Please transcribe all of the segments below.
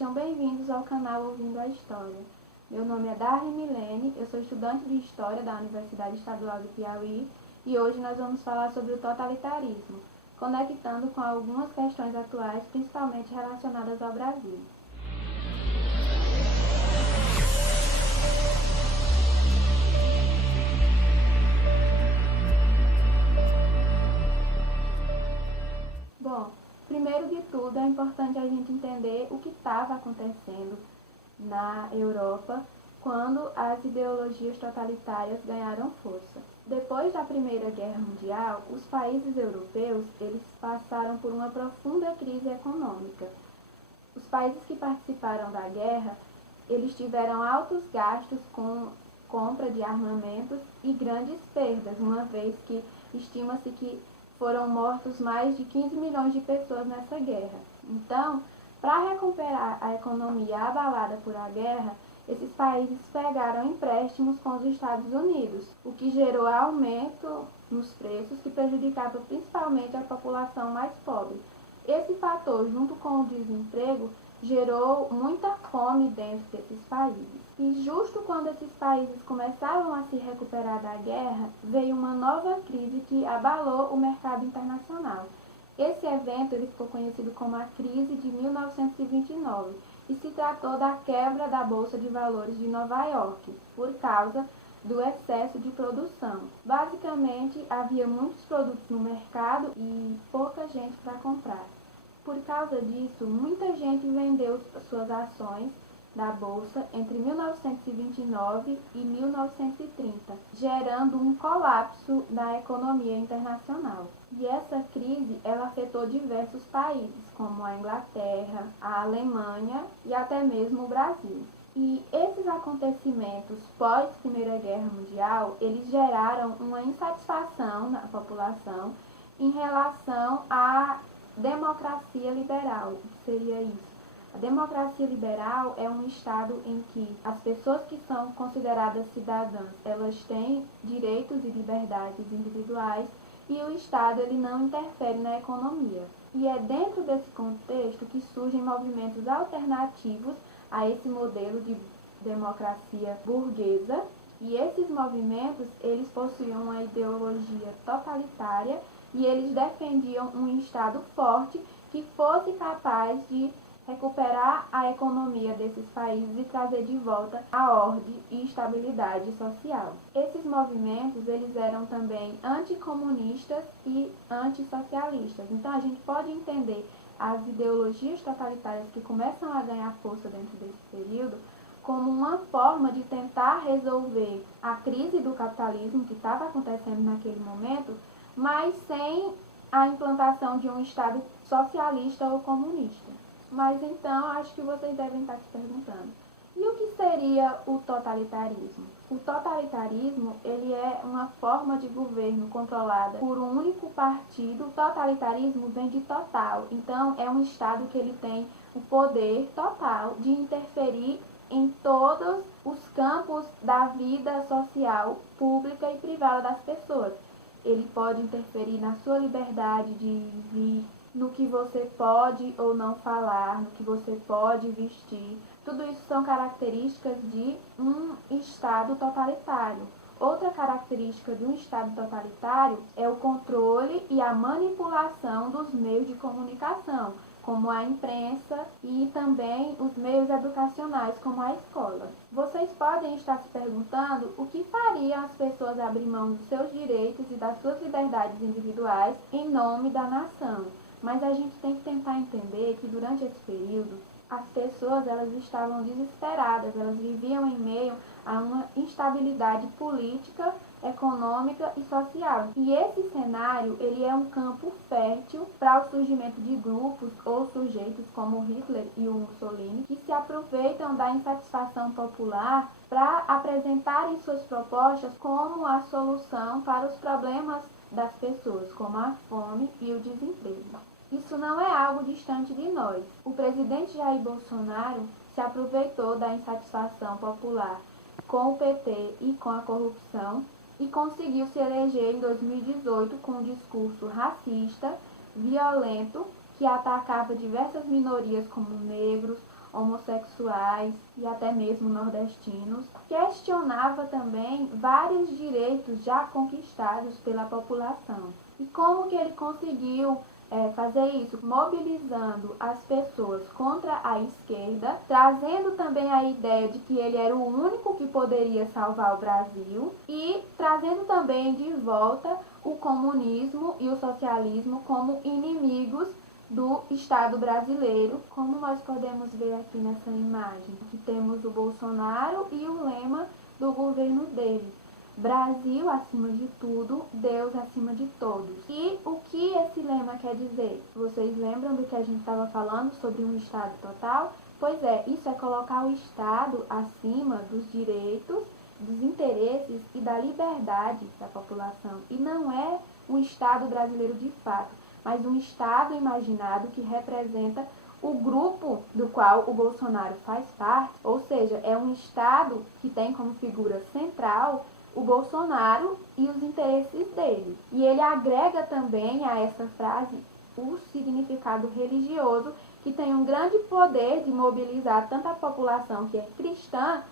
Sejam bem-vindos ao canal Ouvindo a História. Meu nome é Darly Milene, eu sou estudante de História da Universidade Estadual do Piauí e hoje nós vamos falar sobre o totalitarismo, conectando com algumas questões atuais, principalmente relacionadas ao Brasil. Bom, primeiro de tudo é importante a gente entender o que estava acontecendo na Europa quando as ideologias totalitárias ganharam força. Depois da Primeira Guerra Mundial, os países europeus eles passaram por uma profunda crise econômica. Os países que participaram da guerra eles tiveram altos gastos com compra de armamentos e grandes perdas, uma vez que estima-se que foram mortos mais de 15 milhões de pessoas nessa guerra. Então, para recuperar a economia abalada por a guerra, esses países pegaram empréstimos com os Estados Unidos, o que gerou aumento nos preços que prejudicava principalmente a população mais pobre. Esse fator, junto com o desemprego, gerou muita fome dentro desses países. E justo quando esses países começaram a se recuperar da guerra, veio uma nova crise que abalou o mercado internacional. Esse evento ele ficou conhecido como a crise de 1929 e se tratou da quebra da Bolsa de Valores de Nova York, por causa do excesso de produção. Basicamente, havia muitos produtos no mercado e pouca gente para comprar. Por causa disso, muita gente vendeu suas ações da Bolsa entre 1929 e 1930, gerando um colapso da economia internacional. E essa crise ela afetou diversos países, como a Inglaterra, a Alemanha e até mesmo o Brasil. E esses acontecimentos pós Primeira Guerra Mundial, eles geraram uma insatisfação na população em relação à democracia liberal. O que seria isso? A democracia liberal é um estado em que as pessoas que são consideradas cidadãs, elas têm direitos e liberdades individuais e o Estado ele não interfere na economia. E é dentro desse contexto que surgem movimentos alternativos a esse modelo de democracia burguesa. E esses movimentos, eles possuíam uma ideologia totalitária e eles defendiam um Estado forte que fosse capaz de recuperar a economia desses países e trazer de volta a ordem e estabilidade social. Esses movimentos eles eram também anticomunistas e antissocialistas. Então a gente pode entender as ideologias totalitárias que começam a ganhar força dentro desse período como uma forma de tentar resolver a crise do capitalismo que estava acontecendo naquele momento, mas sem a implantação de um Estado socialista ou comunista. Mas então, acho que vocês devem estar se perguntando, e o que seria o totalitarismo? O totalitarismo, ele é uma forma de governo controlada por um único partido. O totalitarismo vem de total, então é um Estado que ele tem o poder total de interferir em todos os campos da vida social, pública e privada das pessoas. Ele pode interferir na sua liberdade de vir, no que você pode ou não falar, no que você pode vestir. Tudo isso são características de um Estado totalitário. Outra característica de um Estado totalitário é o controle e a manipulação dos meios de comunicação, como a imprensa e também os meios educacionais, como a escola. Vocês podem estar se perguntando o que fariam as pessoas abrir mão dos seus direitos e das suas liberdades individuais em nome da nação. Mas a gente tem que tentar entender que durante esse período, as pessoas elas estavam desesperadas, elas viviam em meio a uma instabilidade política, econômica e social. E esse cenário ele é um campo fértil para o surgimento de grupos ou sujeitos como Hitler e o Mussolini, que se aproveitam da insatisfação popular para apresentarem suas propostas como a solução para os problemas das pessoas, como a fome e o desemprego. Isso não é algo distante de nós. O presidente Jair Bolsonaro se aproveitou da insatisfação popular com o PT e com a corrupção e conseguiu se eleger em 2018 com um discurso racista, violento, que atacava diversas minorias como negros, homossexuais e até mesmo nordestinos. Questionava também vários direitos já conquistados pela população. E como que ele conseguiu fazer isso? Mobilizando as pessoas contra a esquerda, trazendo também a ideia de que ele era o único que poderia salvar o Brasil e trazendo também de volta o comunismo e o socialismo como inimigos do Estado brasileiro, como nós podemos ver aqui nessa imagem. Aqui temos o Bolsonaro e o lema do governo dele: Brasil acima de tudo, Deus acima de todos. E o que esse lema quer dizer? Vocês lembram do que a gente estava falando sobre um Estado total? Pois é, isso é colocar o Estado acima dos direitos, dos interesses e da liberdade da população. E não é um Estado brasileiro de fato, mas um Estado imaginado que representa o grupo do qual o Bolsonaro faz parte, ou seja, é um Estado que tem como figura central o Bolsonaro e os interesses dele. E ele agrega também a essa frase o significado religioso, que tem um grande poder de mobilizar tanto a população que é cristã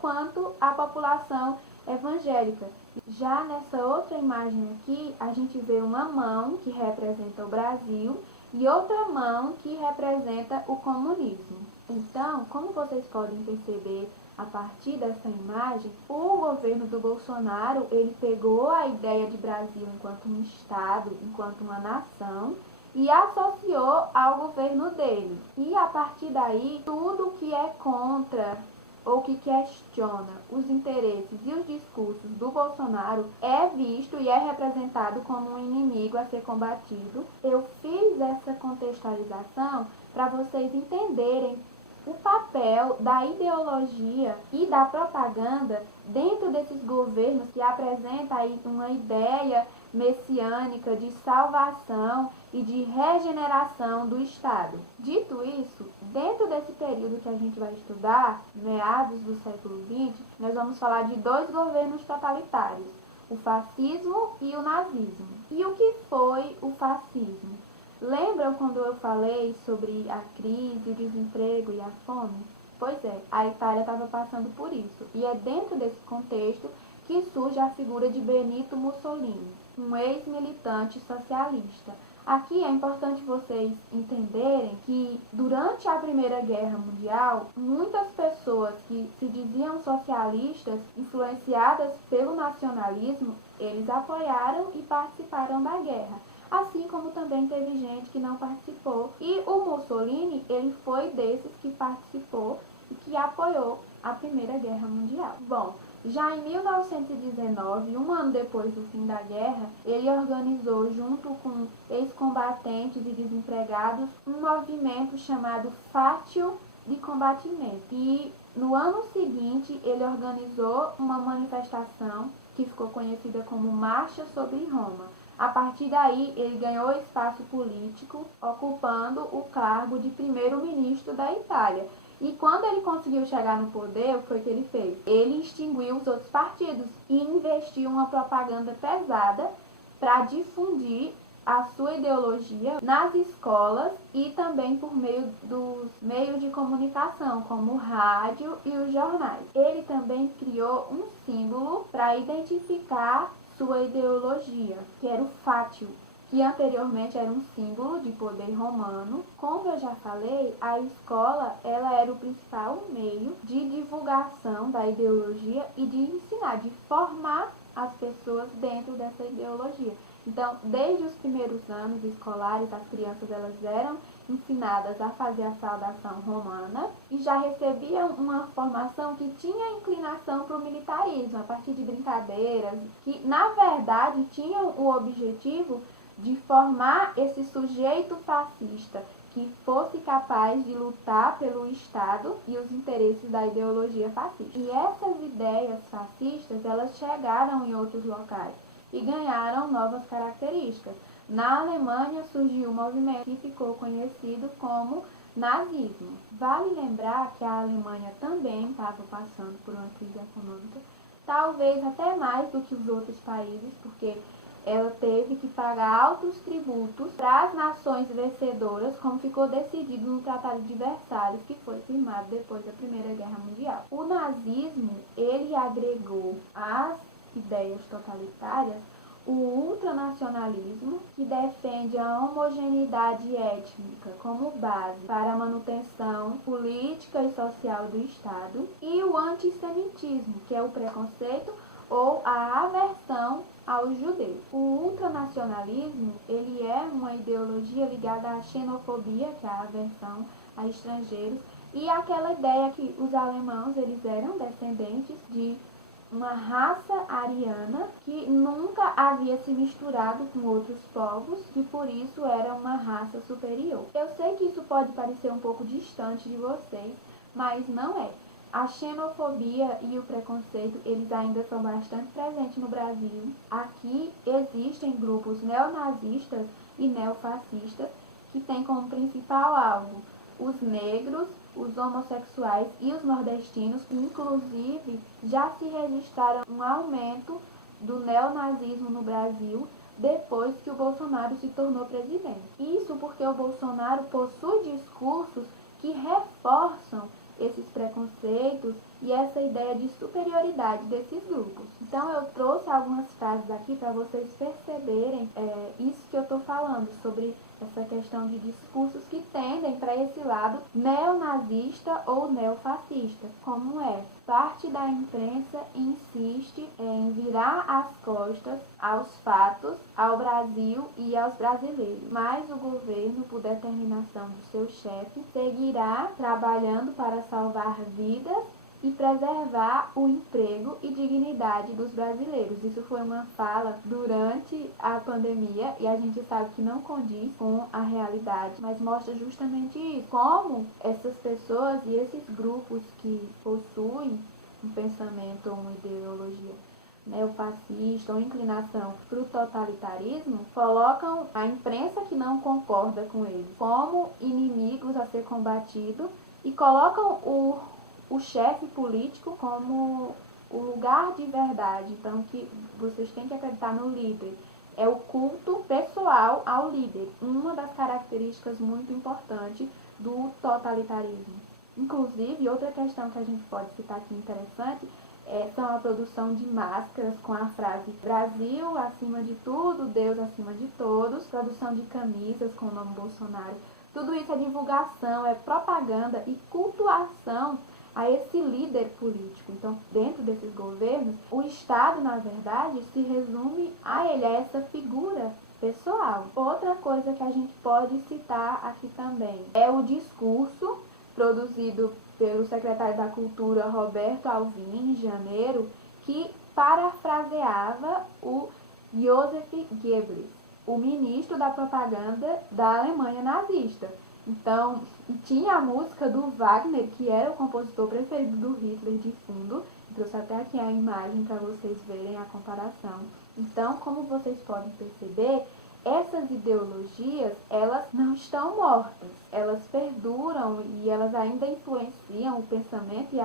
quanto a população evangélica. Já nessa outra imagem aqui, a gente vê uma mão que representa o Brasil e outra mão que representa o comunismo. Então, como vocês podem perceber a partir dessa imagem, o governo do Bolsonaro, ele pegou a ideia de Brasil enquanto um Estado, enquanto uma nação, e associou ao governo dele. E a partir daí, tudo que é contra ou que questiona os interesses e os discursos do Bolsonaro é visto e é representado como um inimigo a ser combatido. Eu fiz essa contextualização para vocês entenderem o papel da ideologia e da propaganda dentro desses governos que apresenta aí uma ideia messiânica de salvação e de regeneração do Estado. Dito isso, dentro desse período que a gente vai estudar, meados do século XX, nós vamos falar de dois governos totalitários, o fascismo e o nazismo. E o que foi o fascismo? Lembram quando eu falei sobre a crise, o desemprego e a fome? Pois é, a Itália estava passando por isso. E é dentro desse contexto que surge a figura de Benito Mussolini, um ex-militante socialista. Aqui é importante vocês entenderem que durante a Primeira Guerra Mundial, muitas pessoas que se diziam socialistas, influenciadas pelo nacionalismo, eles apoiaram e participaram da guerra. Assim como também teve gente que não participou. E o Mussolini, ele foi desses que participou e que apoiou a Primeira Guerra Mundial. Bom, já em 1919, um ano depois do fim da guerra, ele organizou, junto com ex-combatentes e desempregados, um movimento chamado Fátio de Combatimento. E no ano seguinte, ele organizou uma manifestação que ficou conhecida como Marcha sobre Roma. A partir daí, ele ganhou espaço político, ocupando o cargo de primeiro-ministro da Itália. E quando ele conseguiu chegar no poder, o que foi que ele fez? Ele extinguiu os outros partidos e investiu uma propaganda pesada para difundir a sua ideologia nas escolas e também por meio dos meios de comunicação, como o rádio e os jornais. Ele também criou um símbolo para identificar sua ideologia, que era o fátio, que anteriormente era um símbolo de poder romano. Como eu já falei, a escola ela era o principal meio de divulgação da ideologia e de ensinar, de formar as pessoas dentro dessa ideologia. Então, desde os primeiros anos escolares, as crianças elas eram ensinadas a fazer a saudação romana e já recebiam uma formação que tinha inclinação para o militarismo, a partir de brincadeiras, que na verdade tinham o objetivo de formar esse sujeito fascista que fosse capaz de lutar pelo Estado e os interesses da ideologia fascista. E essas ideias fascistas, elas chegaram em outros locais e ganharam novas características. Na Alemanha surgiu um movimento que ficou conhecido como nazismo. Vale lembrar que a Alemanha também estava passando por uma crise econômica, talvez até mais do que os outros países, porque ela teve que pagar altos tributos para as nações vencedoras, como ficou decidido no Tratado de Versalhes, que foi firmado depois da Primeira Guerra Mundial. O nazismo, ele agregou às ideias totalitárias o ultranacionalismo, que defende a homogeneidade étnica como base para a manutenção política e social do Estado, e o antissemitismo, que é o preconceito ou a aversão aos judeus. O ultranacionalismo, ele é uma ideologia ligada à xenofobia, que é a aversão a estrangeiros, e aquela ideia que os alemãos, eles eram descendentes de uma raça ariana que nunca havia se misturado com outros povos e por isso era uma raça superior. Eu sei que isso pode parecer um pouco distante de vocês, mas não é. A xenofobia e o preconceito, eles ainda são bastante presentes no Brasil. Aqui existem grupos neonazistas e neofascistas que têm como principal alvo os negros, os homossexuais e os nordestinos. Inclusive, já se registraram um aumento do neonazismo no Brasil depois que o Bolsonaro se tornou presidente. Isso porque o Bolsonaro possui discursos que reforçam esses preconceitos e essa ideia de superioridade desses grupos. Então eu trouxe algumas frases aqui para vocês perceberem isso que eu estou falando, sobre essa questão de discursos que tendem para esse lado neonazista ou neofascista, como é: parte da imprensa insiste em virar as costas aos fatos, ao Brasil e aos brasileiros, mas o governo, por determinação do seu chefe, seguirá trabalhando para salvar vidas e preservar o emprego e dignidade dos brasileiros. Isso foi uma fala durante a pandemia e a gente sabe que não condiz com a realidade, mas mostra justamente isso, como essas pessoas e esses grupos que possuem um pensamento ou uma ideologia neofascista ou inclinação para o totalitarismo, colocam a imprensa que não concorda com eles como inimigos a ser combatido e colocam o chefe político como o lugar de verdade. Então, que vocês têm que acreditar no líder. É o culto pessoal ao líder, uma das características muito importantes do totalitarismo. Inclusive, outra questão que a gente pode citar aqui interessante são a produção de máscaras com a frase Brasil acima de tudo, Deus acima de todos, produção de camisas com o nome Bolsonaro. Tudo isso é divulgação, é propaganda e cultuação a esse líder político. Então, dentro desses governos, o Estado, na verdade, se resume a ele, a essa figura pessoal. Outra coisa que a gente pode citar aqui também é o discurso produzido pelo secretário da Cultura, Roberto Alvim, em janeiro, que parafraseava o Joseph Goebbels, o ministro da propaganda da Alemanha nazista. Então, tinha a música do Wagner, que era o compositor preferido do Hitler, de fundo. Eu trouxe até aqui a imagem para vocês verem a comparação. Então, como vocês podem perceber, essas ideologias, elas não estão mortas. Elas perduram e elas ainda influenciam o pensamento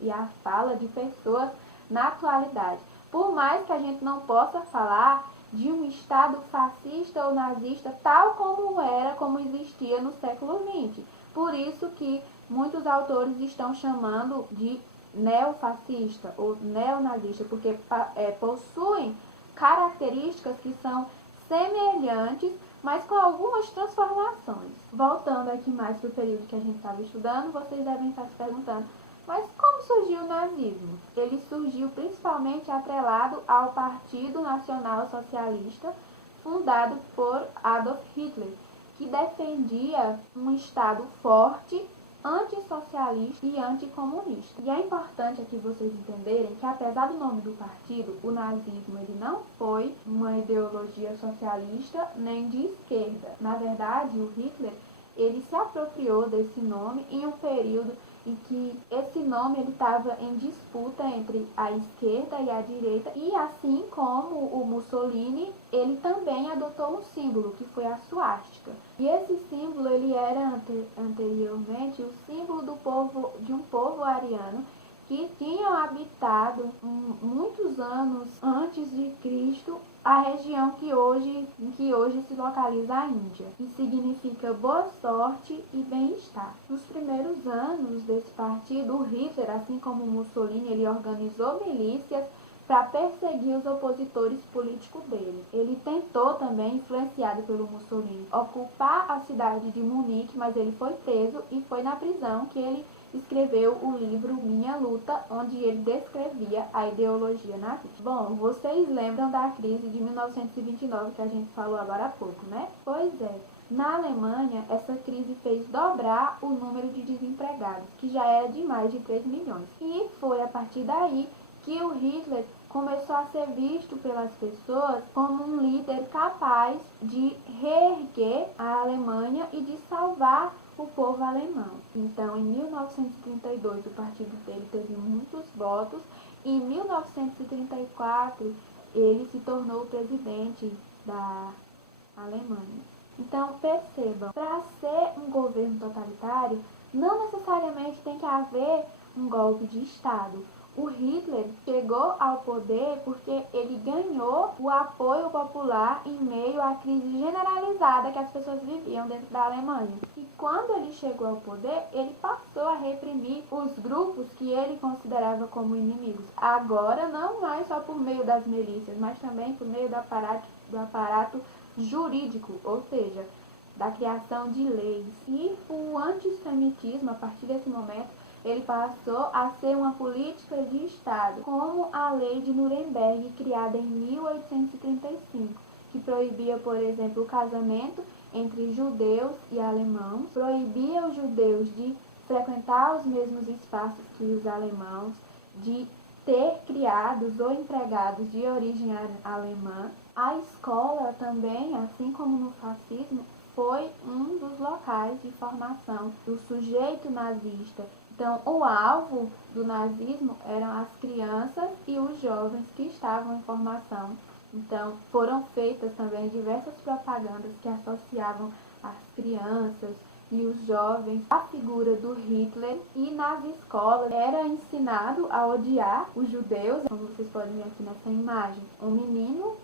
e a fala de pessoas na atualidade. Por mais que a gente não possa falar de um Estado fascista ou nazista tal como existia no século XX. Por isso que muitos autores estão chamando de neofascista ou neonazista, porque possuem características que são semelhantes, mas com algumas transformações. Voltando aqui mais para o período que a gente estava estudando, vocês devem estar se perguntando: mas como surgiu o nazismo? Ele surgiu principalmente atrelado ao Partido Nacional Socialista, fundado por Adolf Hitler, que defendia um Estado forte, antissocialista e anticomunista. E é importante aqui vocês entenderem que, apesar do nome do partido, o nazismo ele não foi uma ideologia socialista nem de esquerda. Na verdade, o Hitler ele se apropriou desse nome em um período em que esse nome estava em disputa entre a esquerda e a direita, e assim como o Mussolini, ele também adotou um símbolo, que foi a suástica. E esse símbolo ele era anteriormente o símbolo de um povo ariano que tinham habitado muitos anos antes de Cristo a região em que hoje se localiza a Índia, e significa boa sorte e bem-estar. Nos primeiros anos desse partido, o Hitler, assim como Mussolini, ele organizou milícias para perseguir os opositores políticos dele. Ele tentou também, influenciado pelo Mussolini, ocupar a cidade de Munique, mas ele foi preso e foi na prisão que ele escreveu o livro Minha Luta, onde ele descrevia a ideologia nazista. Bom, vocês lembram da crise de 1929 que a gente falou agora há pouco, né? Pois é. Na Alemanha, essa crise fez dobrar o número de desempregados, que já era de mais de 3 milhões. E foi a partir daí que o Hitler começou a ser visto pelas pessoas como um líder capaz de reerguer a Alemanha e de salvar o povo alemão. Então, em 1932, o partido dele teve muitos votos e em 1934 ele se tornou o presidente da Alemanha. Então, percebam, para ser um governo totalitário, não necessariamente tem que haver um golpe de Estado. O Hitler chegou ao poder porque ele ganhou o apoio popular em meio à crise generalizada que as pessoas viviam dentro da Alemanha. E quando ele chegou ao poder, ele passou a reprimir os grupos que ele considerava como inimigos. Agora, não mais só por meio das milícias, mas também por meio do aparato jurídico, ou seja, da criação de leis. E o antissemitismo, a partir desse momento, ele passou a ser uma política de Estado, como a Lei de Nuremberg, criada em 1835, que proibia, por exemplo, o casamento entre judeus e alemãos, proibia os judeus de frequentar os mesmos espaços que os alemãos, de ter criados ou empregados de origem alemã. A escola também, assim como no fascismo, foi um dos locais de formação do sujeito nazista. Então, o alvo do nazismo eram as crianças e os jovens que estavam em formação. Então, foram feitas também diversas propagandas que associavam as crianças e os jovens à figura do Hitler, e nas escolas era ensinado a odiar os judeus, como vocês podem ver aqui nessa imagem. Um menino,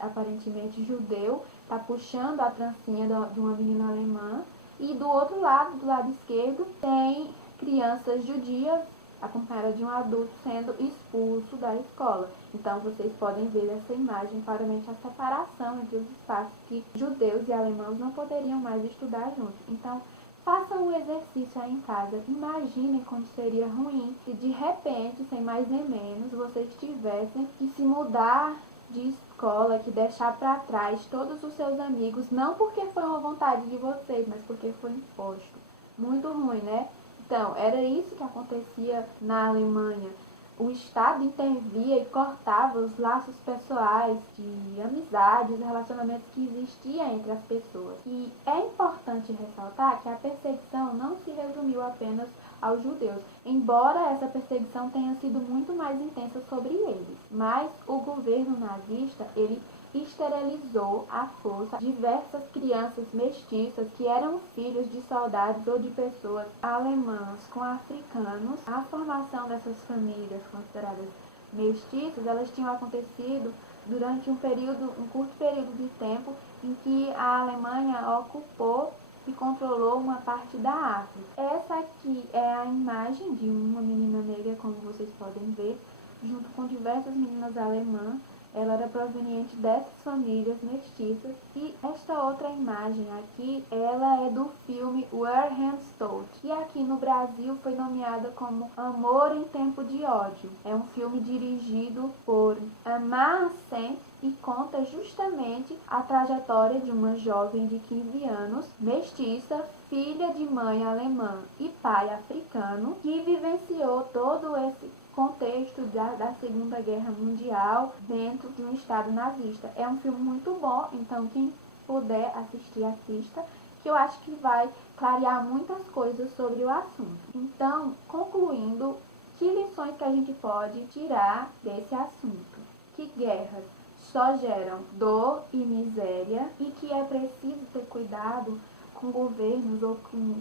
aparentemente judeu, está puxando a trancinha de uma menina alemã, e do outro lado, do lado esquerdo, tem crianças judias acompanhadas de um adulto sendo expulso da escola. Então vocês podem ver nessa imagem claramente a separação entre os espaços, que judeus e alemãos não poderiam mais estudar juntos. Então façam um exercício aí em casa, imaginem como seria ruim se de repente, sem mais nem menos, vocês tivessem que se mudar de escola, que deixar para trás todos os seus amigos, não porque foi uma vontade de vocês, mas porque foi imposto. Muito ruim, né? Então, era isso que acontecia na Alemanha. O Estado intervia e cortava os laços pessoais de amizades, relacionamentos que existiam entre as pessoas. E é importante ressaltar que a perseguição não se resumiu apenas aos judeus, embora essa perseguição tenha sido muito mais intensa sobre eles. Mas o governo nazista, ele esterilizou à força diversas crianças mestiças que eram filhos de soldados ou de pessoas alemãs com africanos. A formação dessas famílias consideradas mestiças, elas tinham acontecido durante um curto período de tempo em que a Alemanha ocupou e controlou uma parte da África. Essa aqui é a imagem de uma menina negra, como vocês podem ver, junto com diversas meninas alemãs. Ela era proveniente dessas famílias mestiças. E esta outra imagem aqui, ela é do filme Where Hands Told, que aqui no Brasil foi nomeada como Amor em Tempo de Ódio. É um filme dirigido por Amartya Sen e conta justamente a trajetória de uma jovem de 15 anos, mestiça, filha de mãe alemã e pai africano, que vivenciou todo esse contexto da Segunda Guerra Mundial dentro de um estado nazista. É um filme muito bom, então quem puder assistir, assista, que eu acho que vai clarear muitas coisas sobre o assunto. Então, concluindo, que lições que a gente pode tirar desse assunto? Que guerras só geram dor e miséria, e que é preciso ter cuidado com governos ou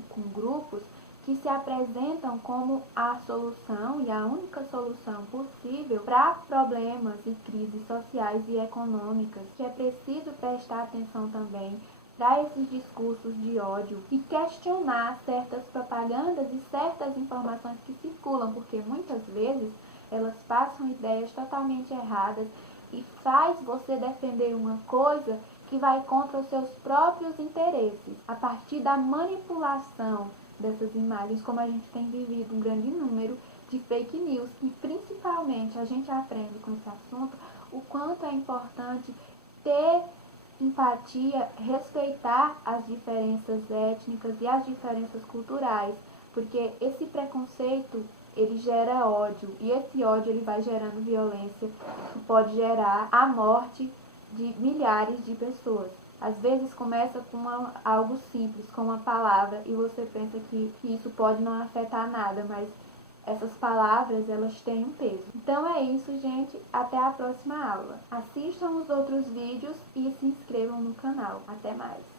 com grupos que se apresentam como a solução e a única solução possível para problemas e crises sociais e econômicas, que é preciso prestar atenção também para esses discursos de ódio e questionar certas propagandas e certas informações que circulam, porque muitas vezes elas passam ideias totalmente erradas e faz você defender uma coisa que vai contra os seus próprios interesses, a partir da manipulação dessas imagens, como a gente tem vivido um grande número de fake news. E principalmente a gente aprende com esse assunto o quanto é importante ter empatia, respeitar as diferenças étnicas e as diferenças culturais, porque esse preconceito ele gera ódio, e esse ódio ele vai gerando violência, que pode gerar a morte de milhares de pessoas. Às vezes começa com algo simples, com uma palavra, e você pensa que isso pode não afetar nada, mas essas palavras, elas têm um peso. Então é isso, gente. Até a próxima aula. Assistam os outros vídeos e se inscrevam no canal. Até mais!